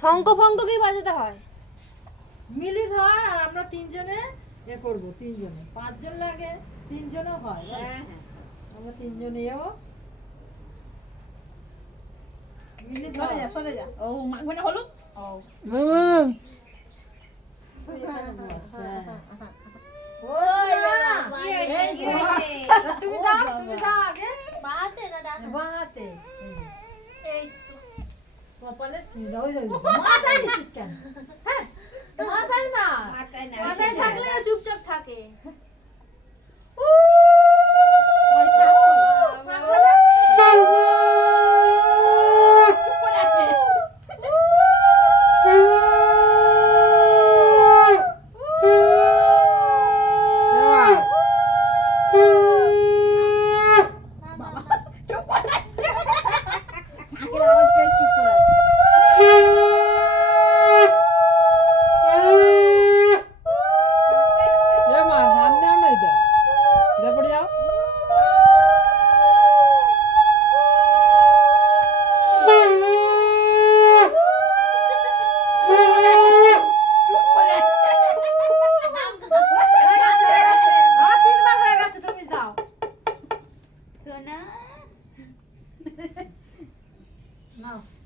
শঙ্খ ফঙ্খ কি বাজাতে হয়? মিলি ধর আর আমরা তিনজনে করবো, তিনজনে 5 জন লাগে, তিনজনও হয়। হ্যাঁ আমরা তিনজনেও মিলি ধর। সরে যা ও মাখবে না হলুদ। তুমি দাও আগে বাহাতে না ডানে? বাহাতে। এই কপালে ছুঁয়ে দাও। মাথায় নিছিস কেন? মাথায় না, মাথায় থাকলে চুপচাপ থাকে।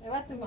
এবার তুমি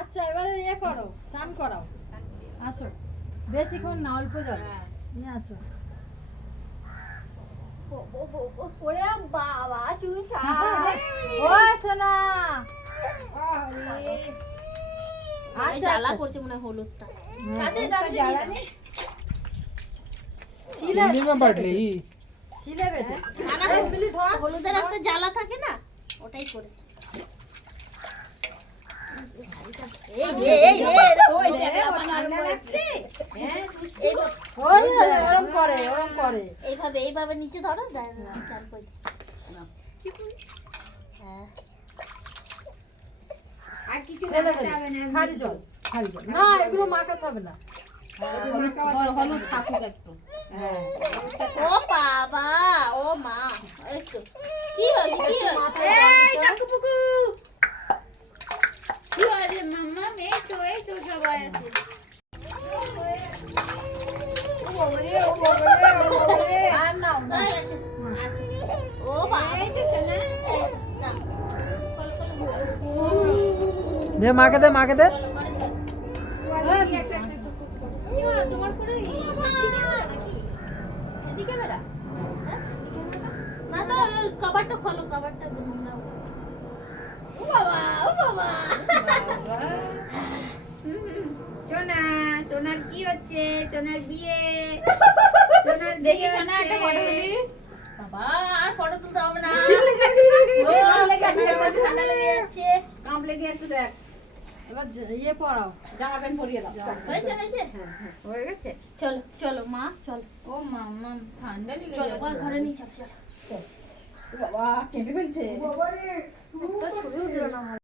আচ্ছা এবারে করো, চান করাও। আসো, বেশিক্ষণ না, অল্প জল নিয়ে আসো। ওরে বাবা চুষা ও সোনা। আচ্ছা জ্বালা পড়ছে মনে হয় হলুদটা। শিলে বেটে হলুদের একটা জ্বালা থাকে না, ওটাই করেছে। এইভাবে নিচে ধরো, আর কিছু খালি জল, খালি জল না, এগুলো মাখাতে হবে না। হলুদ থাকুক একটু। ও বাবা, ও মা, একটু কি হয়েছে, কি হয়েছে? এই কাকুপুকু কি হয়েছে মাম্মা? এই তো সবাই আছে। আর নাও না। ও বাবা, দে মাকে দে, মাকে দে। তোমার পুরো এদিকে বেড়া না তো, কভারটা খোলো, কভারটা নোংরা। ও বাবা, ও বাবা। সোনা, সোনার কি হচ্ছে? সোনার বিয়ে, সোনার দেখি বিয়ে সোনা একটা ফটো তুলি। বাবা আর ফটো তুলতে হবে না, ঠান্ডা লেগে যাচ্ছে। কামড় লেগে যাচ্ছে দেখ। এবার ইয়ে পরাও, জামা প্যান্ট পরিয়ে দাও। হয়েছে হয়েছে, হয়ে গেছে। চলো চলো মা, চলো। ও মাম্মা ঠান্ডা লেগে চলো যাচ্ছে। ঘরে নিয়ে চলো, চলো। বাবা কেঁপে ফেলছে। বাবা রে একটা ছবি উঠলো না।